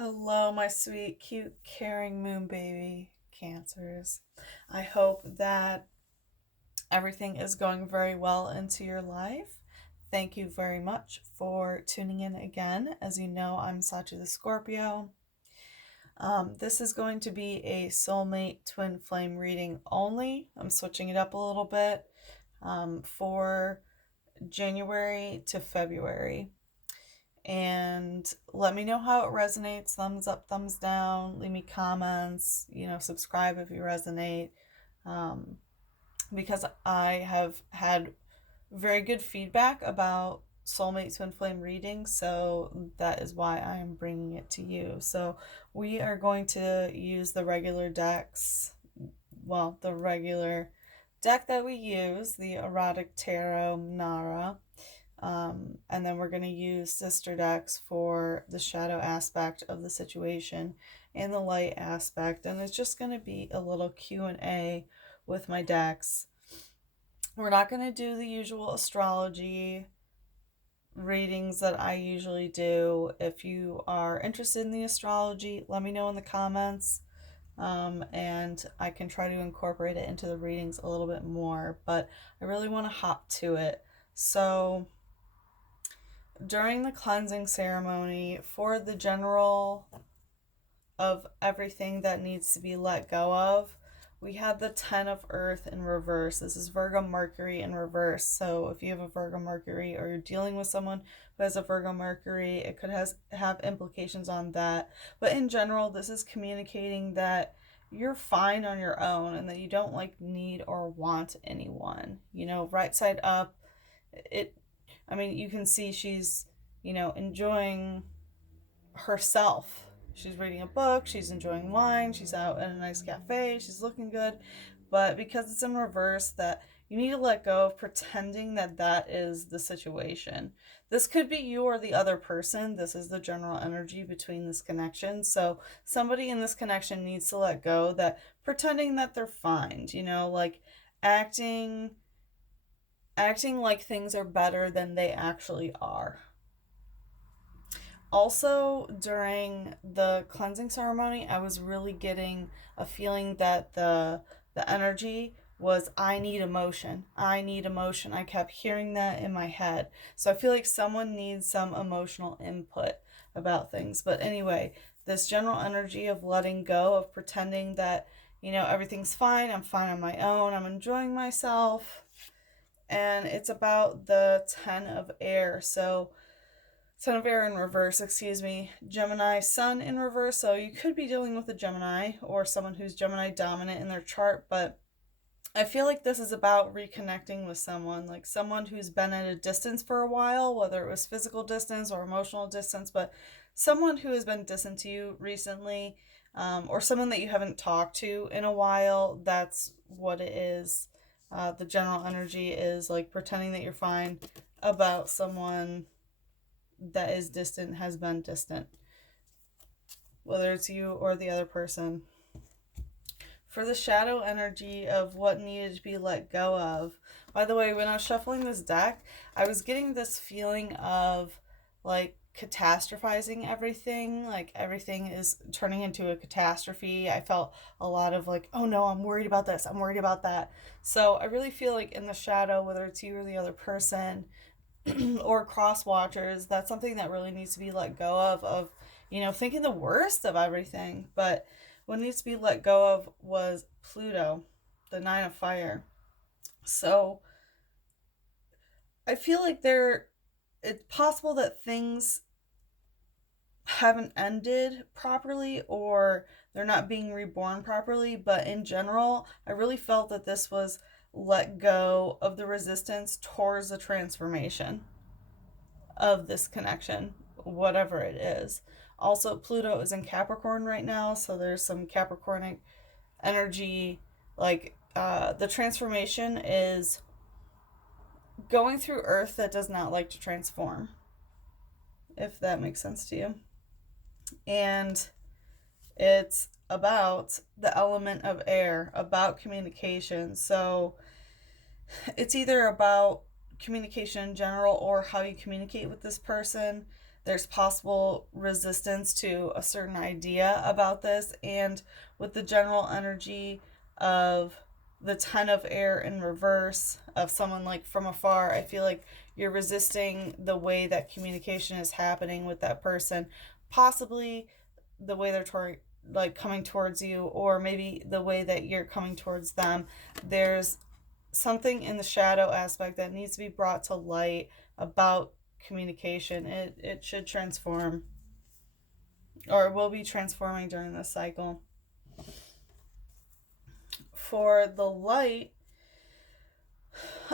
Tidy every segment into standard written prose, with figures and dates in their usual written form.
Hello, my sweet, cute, caring moon baby cancers. I hope that everything is going very well into your life. Thank you very much for tuning in again. As you know, I'm Sachi the Scorpio. This is going to be a soulmate twin flame reading only. I'm switching it up a little bit for January to February. And let me know how it resonates. Thumbs up, thumbs down. Leave me comments. Subscribe if you resonate. Um, because I have had very good feedback about soulmate twin flame readings, so that is why I am bringing it to you. So we are going to use the regular decks. Well, the regular deck that we use, the Erotic Tarot Nara. And then we're going to use sister decks for the shadow aspect of the situation and the light aspect. And it's just going to be a little Q&A with my decks. We're not going to do the usual astrology readings that I usually do. If you are interested in the astrology, let me know in the comments. And I can try to incorporate it into the readings a little bit more. But I really want to hop to it. So during the cleansing ceremony, for the general of everything that needs to be let go of, we had the 10 of Earth in reverse. This is Virgo Mercury in reverse. So if you have a Virgo Mercury or you're dealing with someone who has a Virgo Mercury, it could have implications on that. But in general, this is communicating that you're fine on your own and that you don't need or want anyone. Right side up, you can see she's, enjoying herself. She's reading a book, she's enjoying wine, she's out at a nice cafe, she's looking good. But because it's in reverse, that you need to let go of pretending that that is the situation. This could be you or the other person. This is the general energy between this connection. So somebody in this connection needs to let go that pretending that they're fine, like acting like things are better than they actually are. Also, during the cleansing ceremony, I was really getting a feeling that the energy was I need emotion. I need emotion. I kept hearing that in my head. So I feel like someone needs some emotional input about things. But anyway, this general energy of letting go, of pretending that, everything's fine. I'm fine on my own. I'm enjoying myself. And it's about the 10 of air. So 10 of air in reverse, excuse me. Gemini sun in reverse. So you could be dealing with a Gemini or someone who's Gemini dominant in their chart, but I feel like this is about reconnecting with someone, like someone who's been at a distance for a while, whether it was physical distance or emotional distance, but someone who has been distant to you recently, or someone that you haven't talked to in a while. That's what it is. The general energy is like pretending that you're fine about someone that is distant, has been distant, whether it's you or the other person. For the shadow energy of what needed to be let go of. By the way, when I was shuffling this deck, I was getting this feeling of like catastrophizing everything. Like everything is turning into a catastrophe. I felt a lot of like, oh no, I'm worried about this, I'm worried about that. So I really feel like in the shadow, whether it's you or the other person, or cross watchers, that's something that really needs to be let go of thinking the worst of everything. But what needs to be let go of was Pluto, the 9 of fire. So I feel like it's possible that things haven't ended properly or they're not being reborn properly, but in general, I really felt that this was let go of the resistance towards the transformation of this connection, whatever it is. Also, Pluto is in Capricorn right now, so there's some Capricornic energy. The transformation is going through Earth that does not like to transform, if that makes sense to you. And it's about the element of air, about communication. So it's either about communication in general or how you communicate with this person. there's possible resistance to a certain idea about this. And with the general energy of the Ten of Air in reverse, of someone like from afar, I feel like you're resisting the way that communication is happening with that person, possibly the way they're like coming towards you, or maybe the way that you're coming towards them. There's something in the shadow aspect that needs to be brought to light about communication. It should transform, or will be transforming during this cycle. For the light,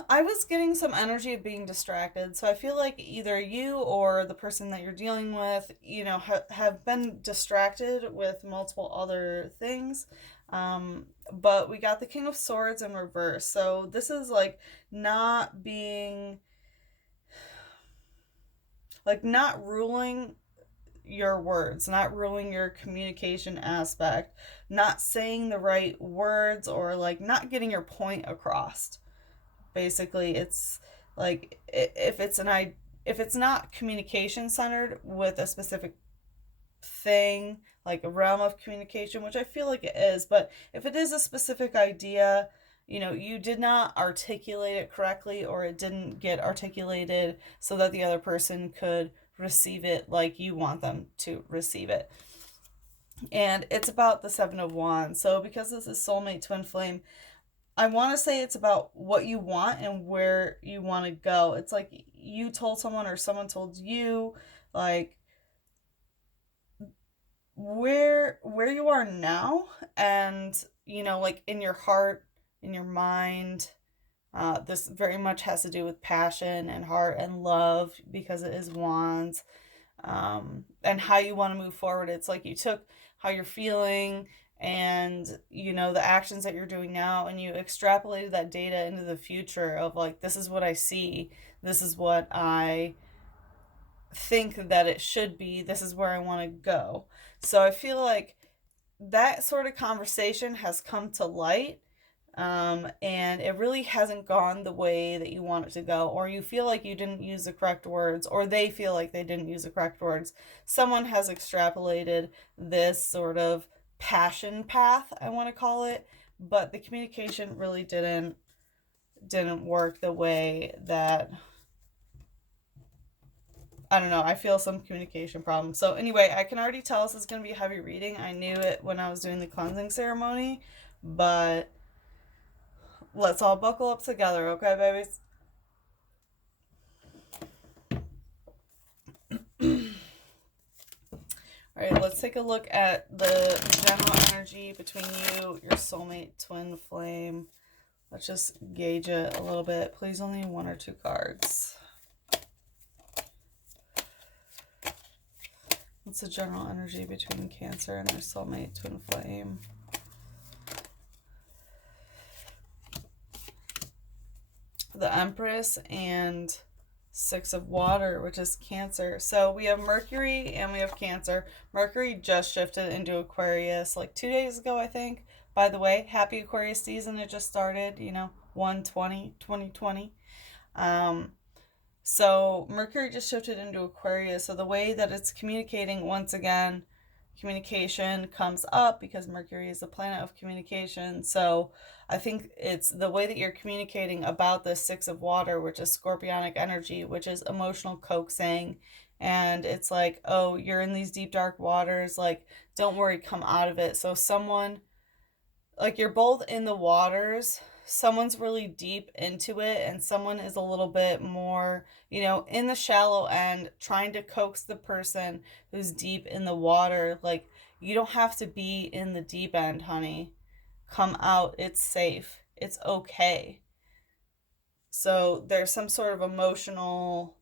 I was getting some energy of being distracted. So I feel like either you or the person that you're dealing with, have been distracted with multiple other things. But we got the King of Swords in reverse. So this is like not being, like not ruling your words, not ruling your communication aspect, not saying the right words, or like not getting your point across. Basically, it's like if it's not communication centered with a specific thing, like a realm of communication, which I feel like it is, but if it is a specific idea, you did not articulate it correctly, or it didn't get articulated so that the other person could receive it like you want them to receive it. And it's about the Seven of Wands. So because this is soulmate twin flame, I want to say it's about what you want and where you want to go. It's like you told someone, or someone told you, like where you are now, and like in your heart, in your mind. This very much has to do with passion and heart and love, because it is wands, and how you want to move forward. It's like you took how you're feeling and the actions that you're doing now, and you extrapolated that data into the future of like, this is what I see, this is what I think that it should be, this is where I want to go. So I feel like that sort of conversation has come to light, and it really hasn't gone the way that you want it to go, or you feel like you didn't use the correct words, or they feel like they didn't use the correct words. Someone has extrapolated this sort of passion path, I want to call it, but the communication really didn't work the way that, I don't know, I feel some communication problems. So anyway, I can already tell this is going to be a heavy reading. I knew it when I was doing the cleansing ceremony, but let's all buckle up together, okay, babies? All right, let's take a look at the general energy between you, your soulmate twin flame. Let's just gauge it a little bit. Please, only one or two cards. What's the general energy between Cancer and their soulmate twin flame? The Empress and Six of Water, which is Cancer. So we have Mercury and we have Cancer. Mercury just shifted into Aquarius like 2 days ago, I think. By the way, happy Aquarius season. It just started, 1/20/2020. So Mercury just shifted into Aquarius. So the way that it's communicating, once again, communication comes up because Mercury is the planet of communication. So I think it's the way that you're communicating about the Six of Water, which is Scorpionic energy, which is emotional coaxing. And it's like, oh, you're in these deep, dark waters. Like, don't worry, come out of it. So someone, like, you're both in the waters. Someone's really deep into it, and someone is a little bit more, in the shallow end, trying to coax the person who's deep in the water. Like, you don't have to be in the deep end, honey. Come out. It's safe. It's okay. So there's some sort of emotional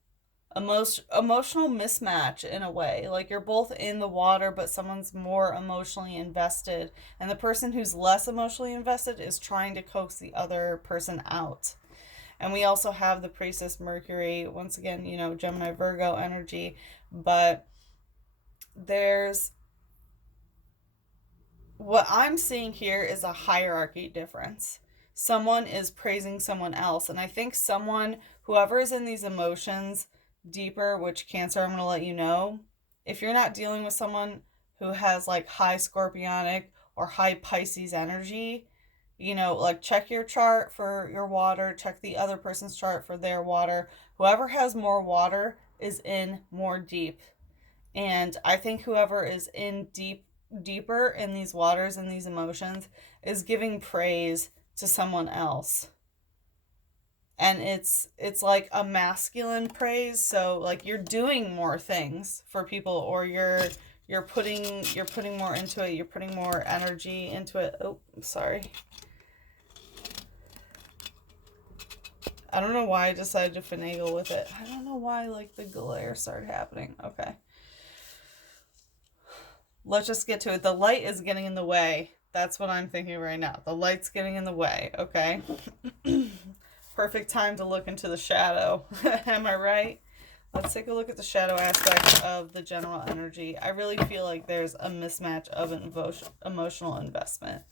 mismatch in a way. Like, you're both in the water, but someone's more emotionally invested, and the person who's less emotionally invested is trying to coax the other person out. And we also have the Priestess Mercury, once again, Gemini Virgo energy, but there's, what I'm seeing here is a hierarchy difference. Someone is praising someone else, and I think whoever is in these emotions, deeper, which Cancer, I'm going to let you know. If you're not dealing with someone who has like high Scorpionic or high Pisces energy, you know, like check your chart for your water, check the other person's chart for their water. Whoever has more water is in more deep. And I think whoever is in deeper in these waters and these emotions is giving praise to someone else. And it's like a masculine praise, so like you're doing more things for people, or you're putting more into it, you're putting more energy into it. Oh, I'm sorry. I don't know why I decided to finagle with it. I don't know why like the glare started happening. Okay. Let's just get to it. The light is getting in the way. That's what I'm thinking right now. The light's getting in the way, okay? Perfect time to look into the shadow. Am I right? Let's take a look at the shadow aspect of the general energy. I really feel like there's a mismatch of an emotional investment.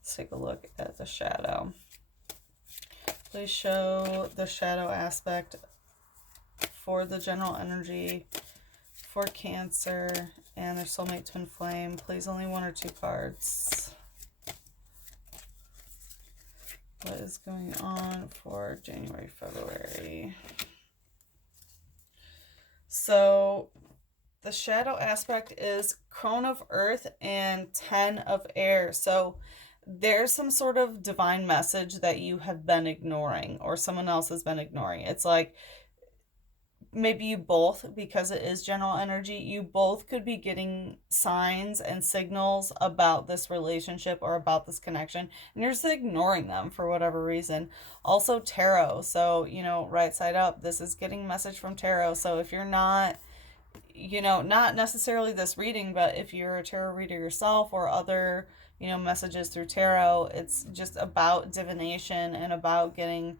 Let's take a look at the shadow. Please show the shadow aspect for the general energy for Cancer and their soulmate twin flame. Please, only 1 or 2 cards. What is going on for January, February? So the shadow aspect is Crone of Earth and 10 of Air. So there's some sort of divine message that you have been ignoring, or someone else has been ignoring. It's like maybe you both, because it is general energy, you both could be getting signs and signals about this relationship or about this connection, and you're just ignoring them for whatever reason. Also tarot, so you know, right side up, this is getting message from tarot. So if you're not, you know, not necessarily this reading, but if you're a tarot reader yourself or other, you know, messages through tarot, it's just about divination and about getting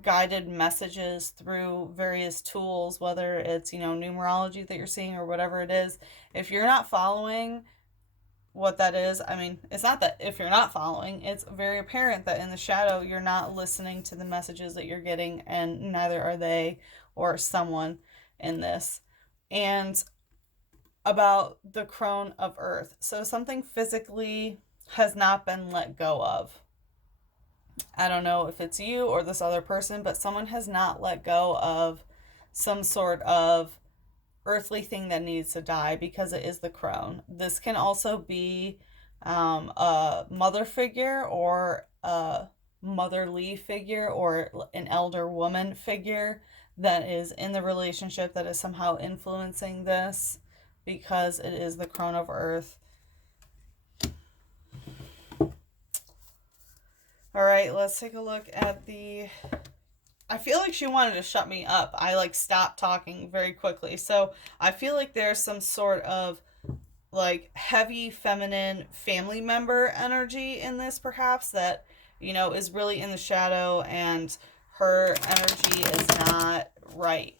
guided messages through various tools, whether it's, you know, numerology that you're seeing or whatever it is. If you're not following what that is, I mean, it's not that if you're not following, it's very apparent that in the shadow you're not listening to the messages that you're getting, and neither are they or someone in this. And about the Crone of Earth, so something physically has not been let go of. I don't know if it's you or this other person, but someone has not let go of some sort of earthly thing that needs to die because it is the crone. This can also be a mother figure or a motherly figure or an elder woman figure that is in the relationship that is somehow influencing this, because it is the crone of earth. All right, let's take a look at the... I feel like she wanted to shut me up. I like stopped talking very quickly. So I feel like there's some sort of like heavy feminine family member energy in this, perhaps, that, you know, is really in the shadow, and her energy is not right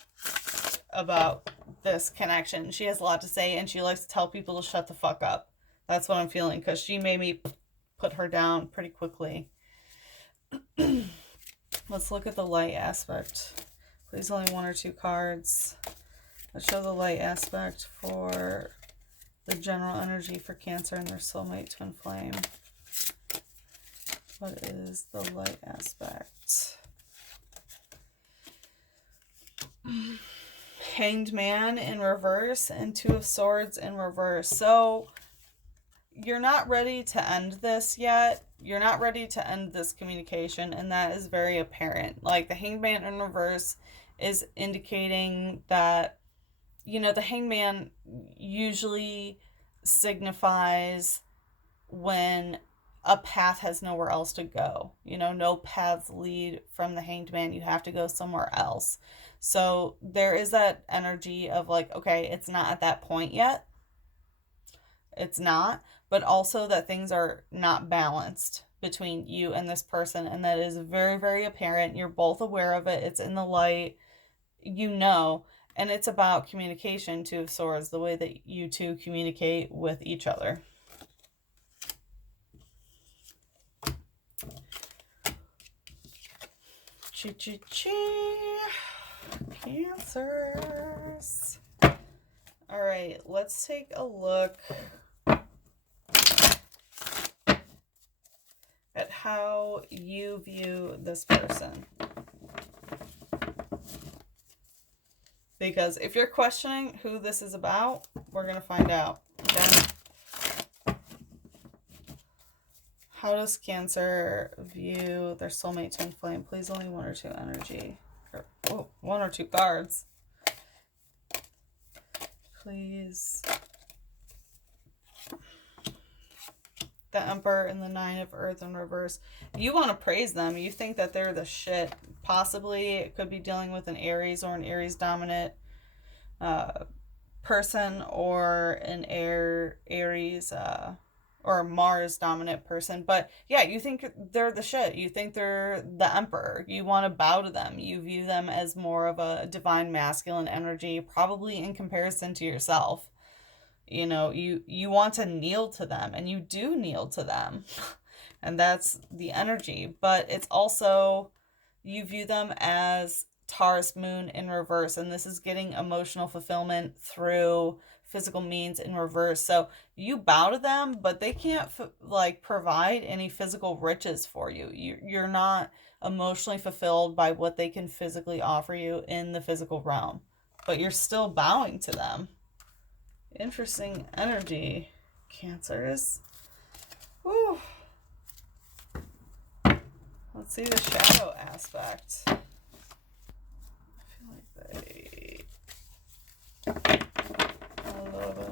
about this connection. She has a lot to say, and she likes to tell people to shut the fuck up. That's what I'm feeling, because she made me put her down pretty quickly. Let's look at the light aspect. Please, only 1 or 2 cards. Let's show the light aspect for the general energy for Cancer and their soulmate twin flame. What is the light aspect? Hanged Man in reverse and 2 of Swords in reverse. So you're not ready to end this yet. You're not ready to end this communication, and that is very apparent. Like, the Hanged Man in reverse is indicating that, you know, the Hanged Man usually signifies when a path has nowhere else to go. You know, no paths lead from the Hanged Man. You have to go somewhere else. So there is that energy of like, okay, it's not at that point yet. It's not. But also that things are not balanced between you and this person, and that is very, very apparent. You're both aware of it. It's in the light, you know, and it's about communication, 2 of Swords, the way that you two communicate with each other. Chi-chi-chi. Cancers. All right, let's take a look at how you view this person. Because if you're questioning who this is about, we're going to find out. Okay? How does Cancer view their soulmate twin flame? Please only one or two energy. Oh, one or two cards. Please. The Emperor and the Nine of Earth in reverse. You want to praise them. You think that they're the shit. Possibly it could be dealing with an Aries or an Aries dominant person, or an Aries or Mars dominant person. But yeah, you think they're the shit. You think they're the Emperor. You want to bow to them. You view them as more of a divine masculine energy, probably in comparison to yourself. You know, you want to kneel to them, and you do kneel to them. And that's the energy. But it's also, you view them as Taurus moon in reverse, and this is getting emotional fulfillment through physical means in reverse. So you bow to them, but they can't provide any physical riches for you. You're not emotionally fulfilled by what they can physically offer you in the physical realm, but you're still bowing to them. Interesting energy, Cancers. Whew. Let's see the shadow aspect. I feel like they love it.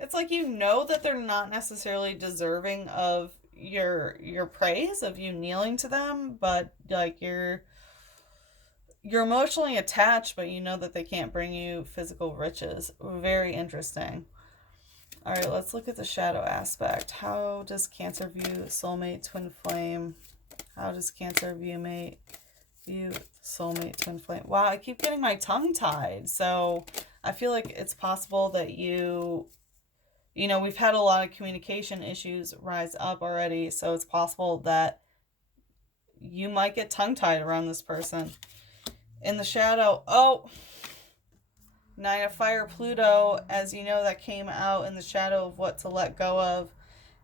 It's like, you know that they're not necessarily deserving of your praise, of you kneeling to them, but like you're emotionally attached, but you know that they can't bring you physical riches. Very interesting. All right, let's look at the shadow aspect. How does Cancer view soulmate twin flame? How does Cancer view soulmate twin flame? Wow, I keep getting my tongue tied. So I feel like it's possible that you know, we've had a lot of communication issues rise up already, so it's possible that you might get tongue-tied around this person. In the shadow, Nine of Fire, Pluto, as you know, that came out in the shadow of what to let go of.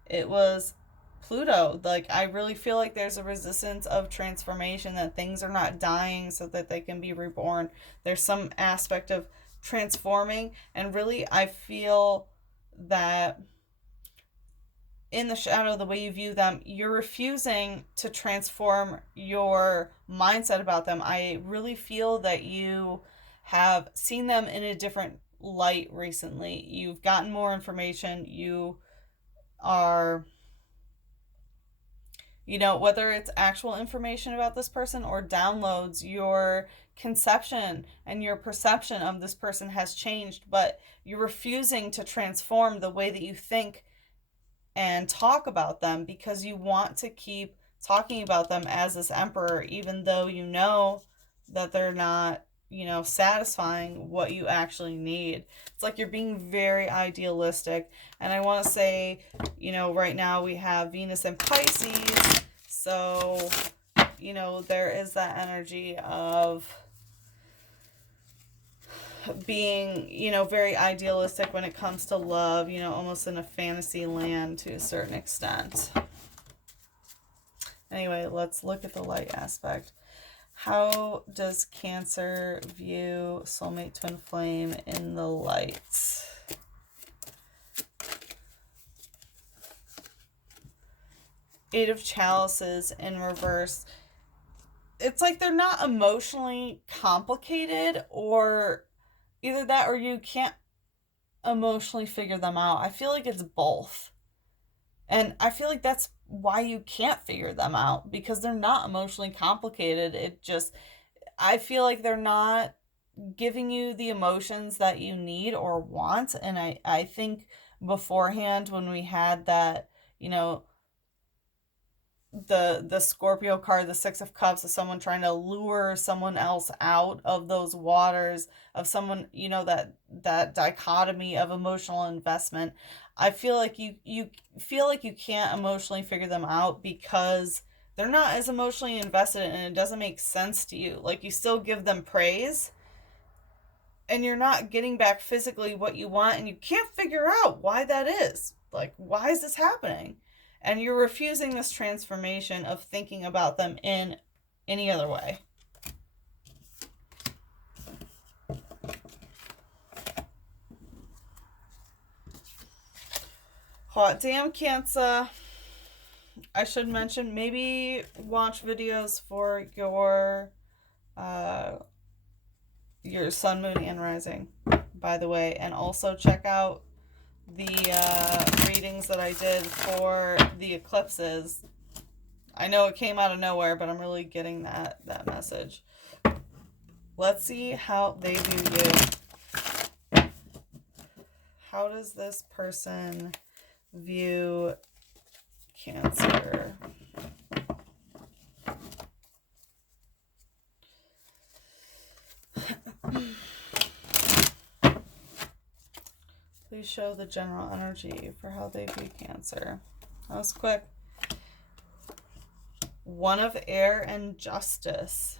It was Pluto. Like, I really feel like there's a resistance of transformation, that things are not dying so that they can be reborn. There's some aspect of transforming, and really I feel that in the shadow, the way you view them, you're refusing to transform your mindset about them. I really feel that you have seen them in a different light recently. You've gotten more information. You are, you know, whether it's actual information about this person or downloads, your conception and your perception of this person has changed, but you're refusing to transform the way that you think and talk about them, because you want to keep talking about them as this Emperor, even though you know that they're not, you know, satisfying what you actually need. It's like you're being very idealistic. And I want to say, you know, right now we have Venus in Pisces. So, you know, there is that energy of being, you know, very idealistic when it comes to love, you know, almost in a fantasy land to a certain extent. Anyway, let's look at the light aspect. How does Cancer view soulmate twin flame in the light? Eight of Chalices in reverse. It's like they're not emotionally complicated, or either that or you can't emotionally figure them out. I feel like it's both. And I feel like that's why you can't figure them out, because they're not emotionally complicated. It just, I feel like they're not giving you the emotions that you need or want. And I think beforehand, when we had that, you know, the Scorpio card, the Six of Cups, is someone trying to lure someone else out of those waters, of someone, that dichotomy of emotional investment. I feel like you feel like you can't emotionally figure them out because they're not as emotionally invested and it doesn't make sense to you. Like, you still give them praise and you're not getting back physically what you want, and you can't figure out why that is. Like, why is this happening? And you're refusing this transformation of thinking about them in any other way. Hot damn, Cancer. I should mention, maybe watch videos for your sun, moon, and rising, by the way, and also check out the readings that I did for the eclipses. I know it came out of nowhere, but I'm really getting that message. Let's see how they view you. How does this person view Cancer? Please show the general energy for how they view Cancer. That was quick. One of Air and Justice.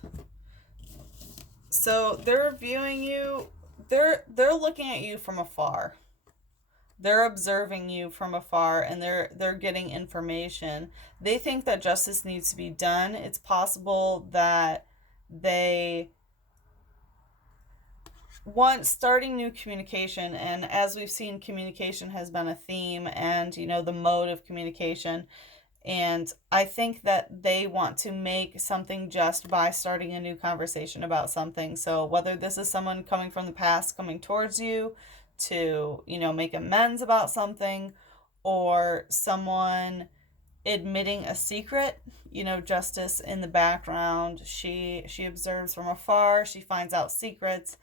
So they're viewing you, they're looking at you from afar. They're observing you from afar, and they're getting information. They think that justice needs to be done. It's possible that they want starting new communication, and as we've seen, communication has been a theme, and the mode of communication. And I think that they want to make something just by starting a new conversation about something. So whether this is someone coming from the past coming towards you to, make amends about something, or someone admitting a secret, Justice in the background, she observes from afar, she finds out secrets.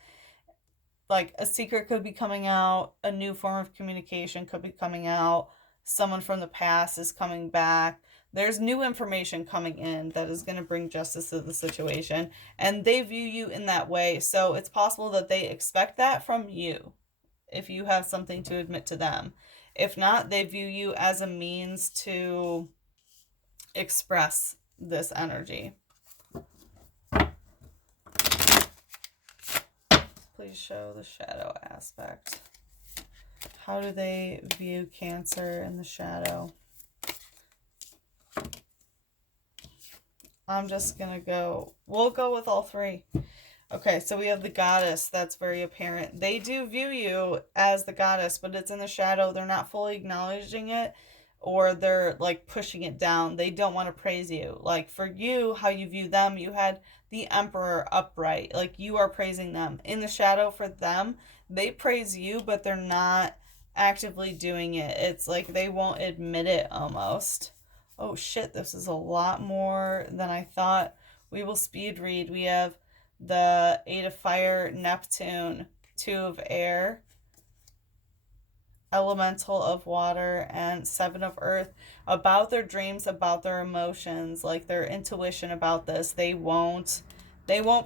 Like, a secret could be coming out, a new form of communication could be coming out, someone from the past is coming back. There's new information coming in that is going to bring justice to the situation, and they view you in that way. So it's possible that they expect that from you if you have something to admit to them. If not, they view you as a means to express this energy. Please show the shadow aspect. How do they view Cancer in the shadow? I'm just going to we'll go with all three. Okay, so we have the Goddess. That's very apparent. They do view you as the Goddess, but it's in the shadow. They're not fully acknowledging it, or they're like pushing it down. They don't want to praise you. Like, for you, how you view them, you had the Emperor upright. Like, you are praising them. In the shadow, for them, they praise you, but they're not actively doing it. It's like they won't admit it almost. Oh shit, this is a lot more than I thought. We will speed read. We have the 8 of Fire, Neptune, 2 of Air, Elemental of Water, and 7 of Earth. About their dreams, about their emotions, like their intuition about this. They won't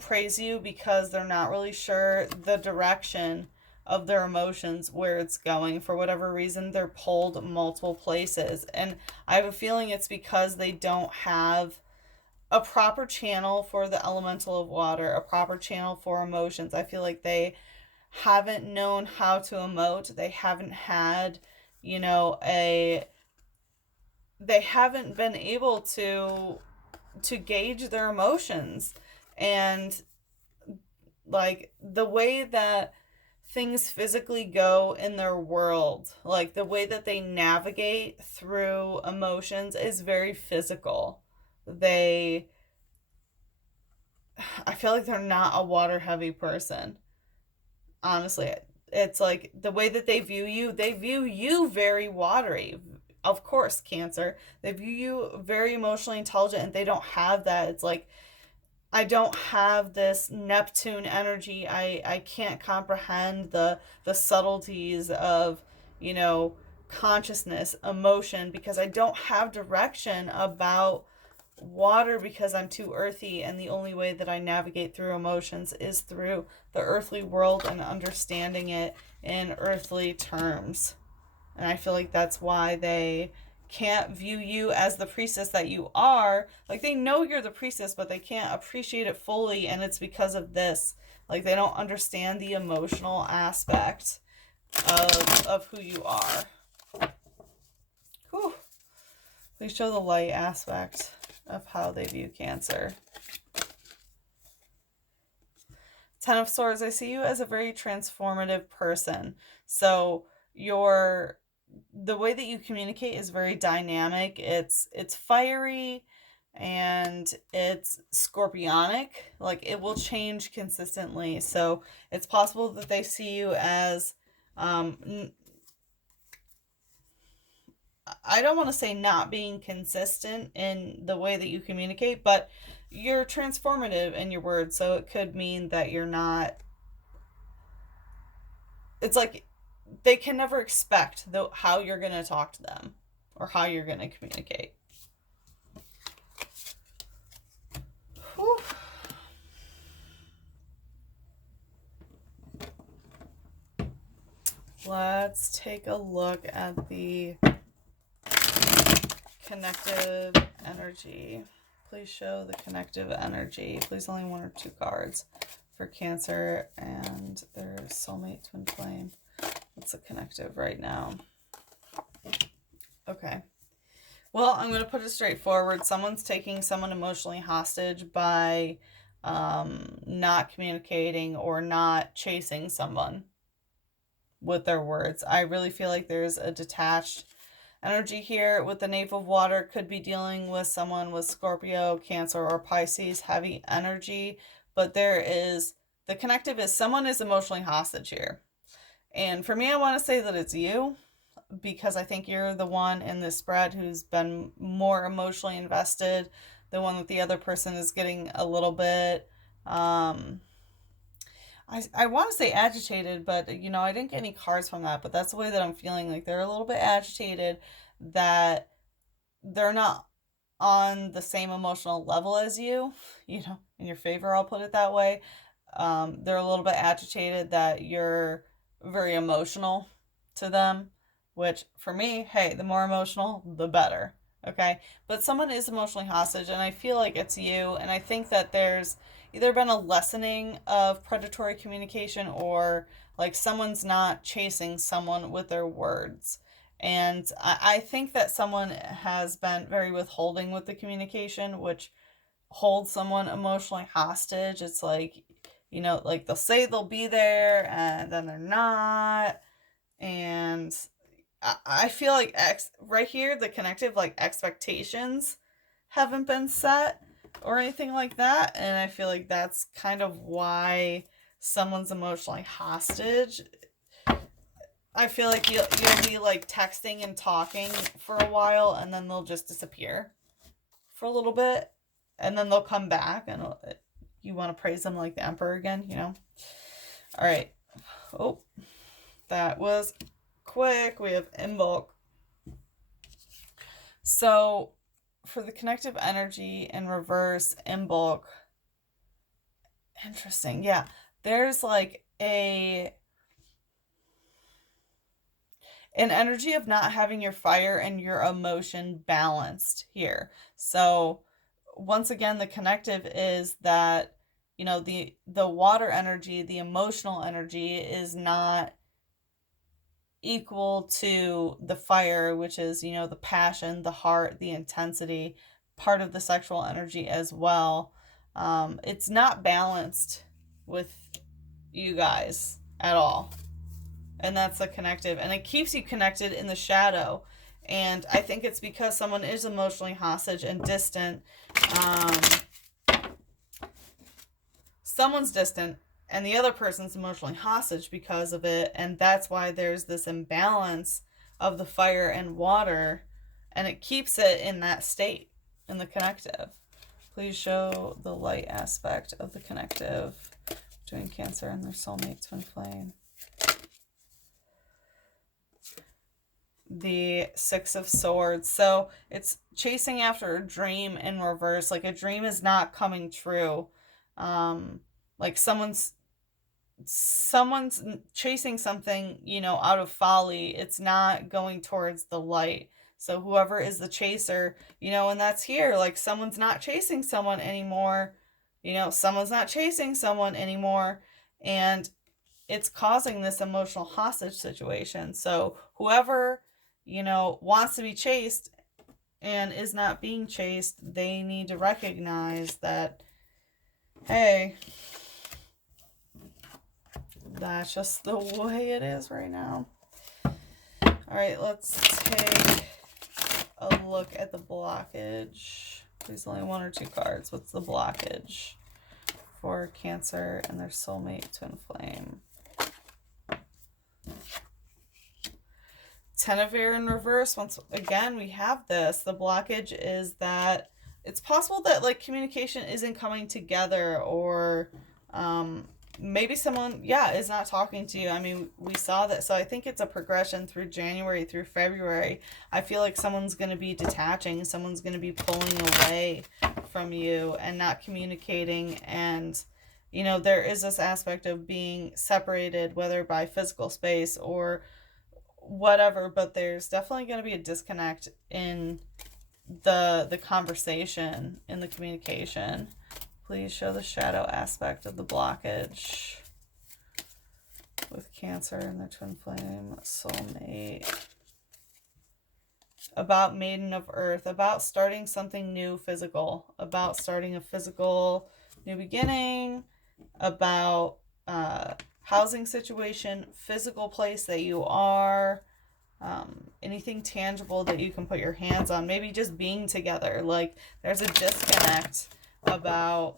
praise you because they're not really sure the direction of their emotions, where it's going. For whatever reason, they're pulled multiple places, and I have a feeling it's because they don't have a proper channel for the Elemental of Water, a proper channel for emotions. I feel like they haven't known how to emote. They haven't had, they haven't been able to gauge their emotions. And like, the way that things physically go in their world, like the way that they navigate through emotions, is very physical. I feel like they're not a water heavy person. Honestly, it's like the way that they view you very watery. Of course, Cancer. They view you very emotionally intelligent, and they don't have that. It's like, I don't have this Neptune energy. I can't comprehend the subtleties of, consciousness, emotion, because I don't have direction about water because I'm too earthy, and the only way that I navigate through emotions is through the earthly world and understanding it in earthly terms. And I feel like that's why they can't view you as the priestess that you are. Like, they know you're the priestess, but they can't appreciate it fully, and it's because of this. Like, they don't understand the emotional aspect of who you are. Whew. Please show the light aspect of how they view Cancer. Ten of Swords, I see you as a very transformative person. So the way that you communicate is very dynamic. It's fiery and it's scorpionic. Like, it will change consistently. So it's possible that they see you as I don't want to say not being consistent in the way that you communicate, but you're transformative in your words. So it could mean that you're not. It's like they can never expect how you're going to talk to them or how you're going to communicate. Whew. Let's take a look at the connective energy. Please show the connective energy. Please only 1 or 2 cards for Cancer and their soulmate twin flame. What's the connective right now? Okay. Well, I'm going to put it straightforward. Someone's taking someone emotionally hostage by not communicating or not chasing someone with their words. I really feel like there's a detached energy here with the Knave of Water. Could be dealing with someone with Scorpio, Cancer, or Pisces heavy energy. But the connective is someone is emotionally hostage here. And for me, I want to say that it's you, because I think you're the one in this spread who's been more emotionally invested. The one that the other person is getting a little bit, I want to say agitated, but, I didn't get any cards from that, but that's the way that I'm feeling. Like, they're a little bit agitated, that they're not on the same emotional level as you, in your favor, I'll put it that way. They're a little bit agitated that you're very emotional to them, which for me, hey, the more emotional, the better. Okay. But someone is emotionally hostage, and I feel like it's you. And I think that there's either been a lessening of predatory communication, or like someone's not chasing someone with their words. And I think that someone has been very withholding with the communication, which holds someone emotionally hostage. It's like, like they'll say they'll be there and then they're not. And I feel like right here, the connective, like, expectations haven't been set or anything like that. And I feel like that's kind of why someone's emotionally hostage. I feel like you'll be like texting and talking for a while, and then they'll just disappear for a little bit, and then they'll come back, and you want to praise them like the emperor again, All right. Oh, that was quick. We have Imbolc. So for the connective energy in reverse, Imbolc. Interesting. Yeah. There's like an energy of not having your fire and your emotion balanced here. So once again, the connective is that, the water energy, the emotional energy is not equal to the fire, which is, the passion, the heart, the intensity, part of the sexual energy as well. It's not balanced with you guys at all. And that's a connective. And it keeps you connected in the shadow. And I think it's because someone is emotionally hostage and distant. Someone's distant, and the other person's emotionally hostage because of it. And that's why there's this imbalance of the fire and water. And it keeps it in that state, in the connective. Please show the light aspect of the connective between Cancer and their soulmate twin flame. the Six of Swords. So it's chasing after a dream in reverse. Like a dream is not coming true. Like someone's chasing something, out of folly. It's not going towards the light. So whoever is the chaser, and that's here, like someone's not chasing someone anymore. Someone's not chasing someone anymore. And it's causing this emotional hostage situation. So whoever, wants to be chased and is not being chased, they need to recognize that, hey, that's just the way it is right now. All right, let's take a look at the blockage. Please, only one or two cards. What's the blockage for Cancer and their soulmate twin flame? Ten of Air in reverse. Once again, we have this. The blockage is that it's possible that like communication isn't coming together, or maybe someone, is not talking to you. I mean, we saw that. So I think it's a progression through January through February. I feel like someone's going to be detaching. Someone's going to be pulling away from you and not communicating. And, there is this aspect of being separated, whether by physical space or whatever, but there's definitely going to be a disconnect in the conversation, in the communication. Please show the shadow aspect of the blockage with Cancer and the twin flame soulmate. About Maiden of Earth, about starting something new physical, about starting a physical new beginning, about housing situation, physical place that you are, anything tangible that you can put your hands on, maybe just being together. Like there's a disconnect about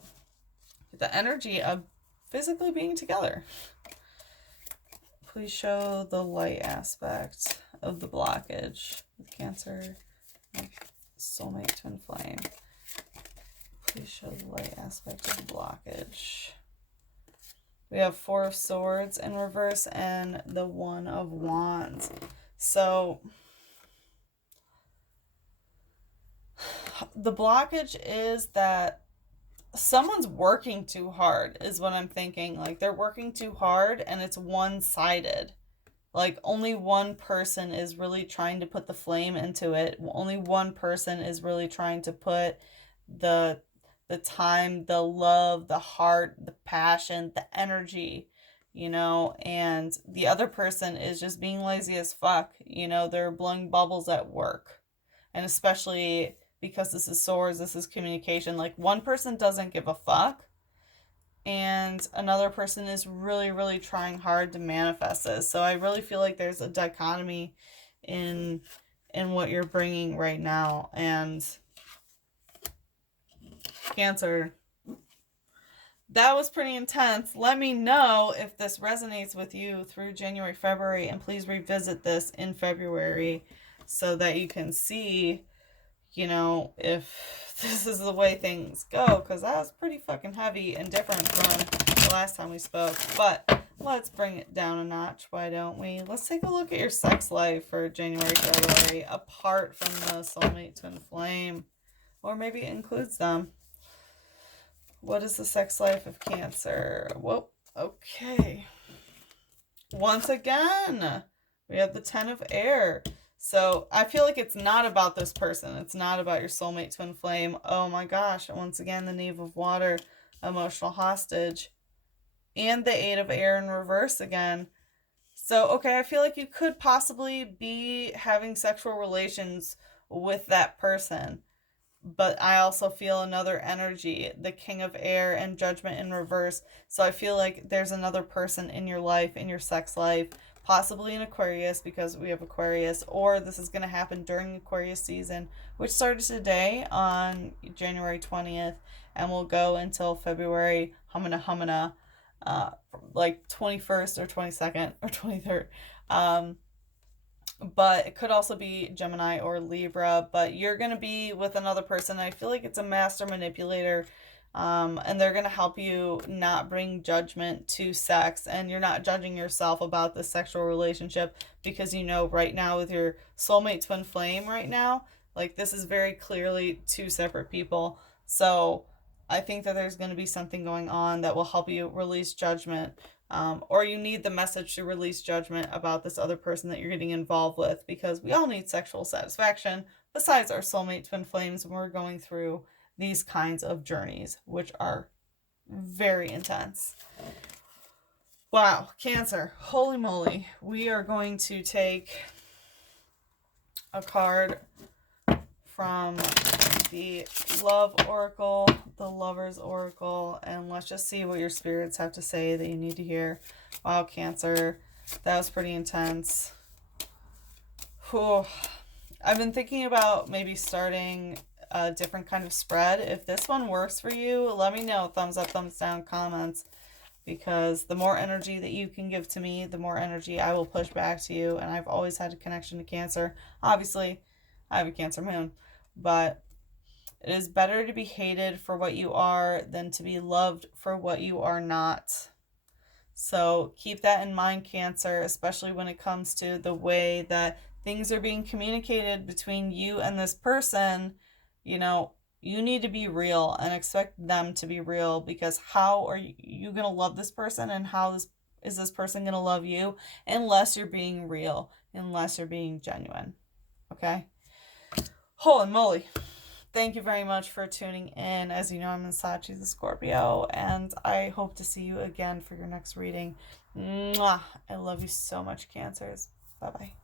the energy of physically being together. Please show the light aspect of the blockage with Cancer, soulmate twin flame. Please show the light aspect of the blockage. We have Four of Swords in reverse and the One of Wands. So the blockage is that someone's working too hard is what I'm thinking. Like they're working too hard and it's one-sided. Like only one person is really trying to put the flame into it. Only one person is really trying to put the time, the love, the heart, the passion, the energy, and the other person is just being lazy as fuck. They're blowing bubbles at work. And especially because this is swords, this is communication. Like one person doesn't give a fuck and another person is really, really trying hard to manifest this. So I really feel like there's a dichotomy in what you're bringing right now. And Cancer, that was pretty intense. Let me know if this resonates with you through January, February, and please revisit this in February so that you can see, if this is the way things go, because that was pretty fucking heavy and different from the last time we spoke. But let's bring it down a notch, why don't we? Let's take a look at your sex life for January, February, apart from the soulmate twin flame, or maybe it includes them. What is the sex life of Cancer? Whoa, okay. Once again, we have the Ten of Air. So I feel like it's not about this person. It's not about your soulmate twin flame. Oh my gosh. Once again, the Knave of Water, emotional hostage, and the Eight of Air in reverse again. So, okay, I feel like you could possibly be having sexual relations with that person. But I also feel another energy, the King of Air and Judgment in reverse. So I feel like there's another person in your life, in your sex life, possibly in Aquarius because we have Aquarius, or this is going to happen during Aquarius season, which started today on January 20th and will go until February, humana, like 21st or 22nd or 23rd. But it could also be Gemini or Libra, but you're going to be with another person. I feel like it's a master manipulator. And they're going to help you not bring judgment to sex, and you're not judging yourself about the sexual relationship, because you know right now with your soulmate twin flame right now, like this is very clearly two separate people. So I think that there's going to be something going on that will help you release judgment, or you need the message to release judgment about this other person that you're getting involved with, because we all need sexual satisfaction besides our soulmate twin flames when we're going through these kinds of journeys, which are very intense. Wow, Cancer, holy moly. We are going to take a card from the Love Oracle, the Lover's Oracle, and let's just see what your spirits have to say that you need to hear. Wow, Cancer, that was pretty intense. Whew. I've been thinking about maybe starting a different kind of spread. If this one works for you, let me know. Thumbs up, thumbs down, comments. Because the more energy that you can give to me, the more energy I will push back to you. And I've always had a connection to Cancer. Obviously, I have a Cancer moon. But it is better to be hated for what you are than to be loved for what you are not. So keep that in mind, Cancer, especially when it comes to the way that things are being communicated between you and this person. You know, you need to be real and expect them to be real, because how are you going to love this person, and how is this person going to love you unless you're being real, unless you're being genuine. Okay? Holy moly. Thank you very much for tuning in. As you know, I'm Sachi the Scorpio, and I hope to see you again for your next reading. Mwah! I love you so much, Cancers. Bye-bye.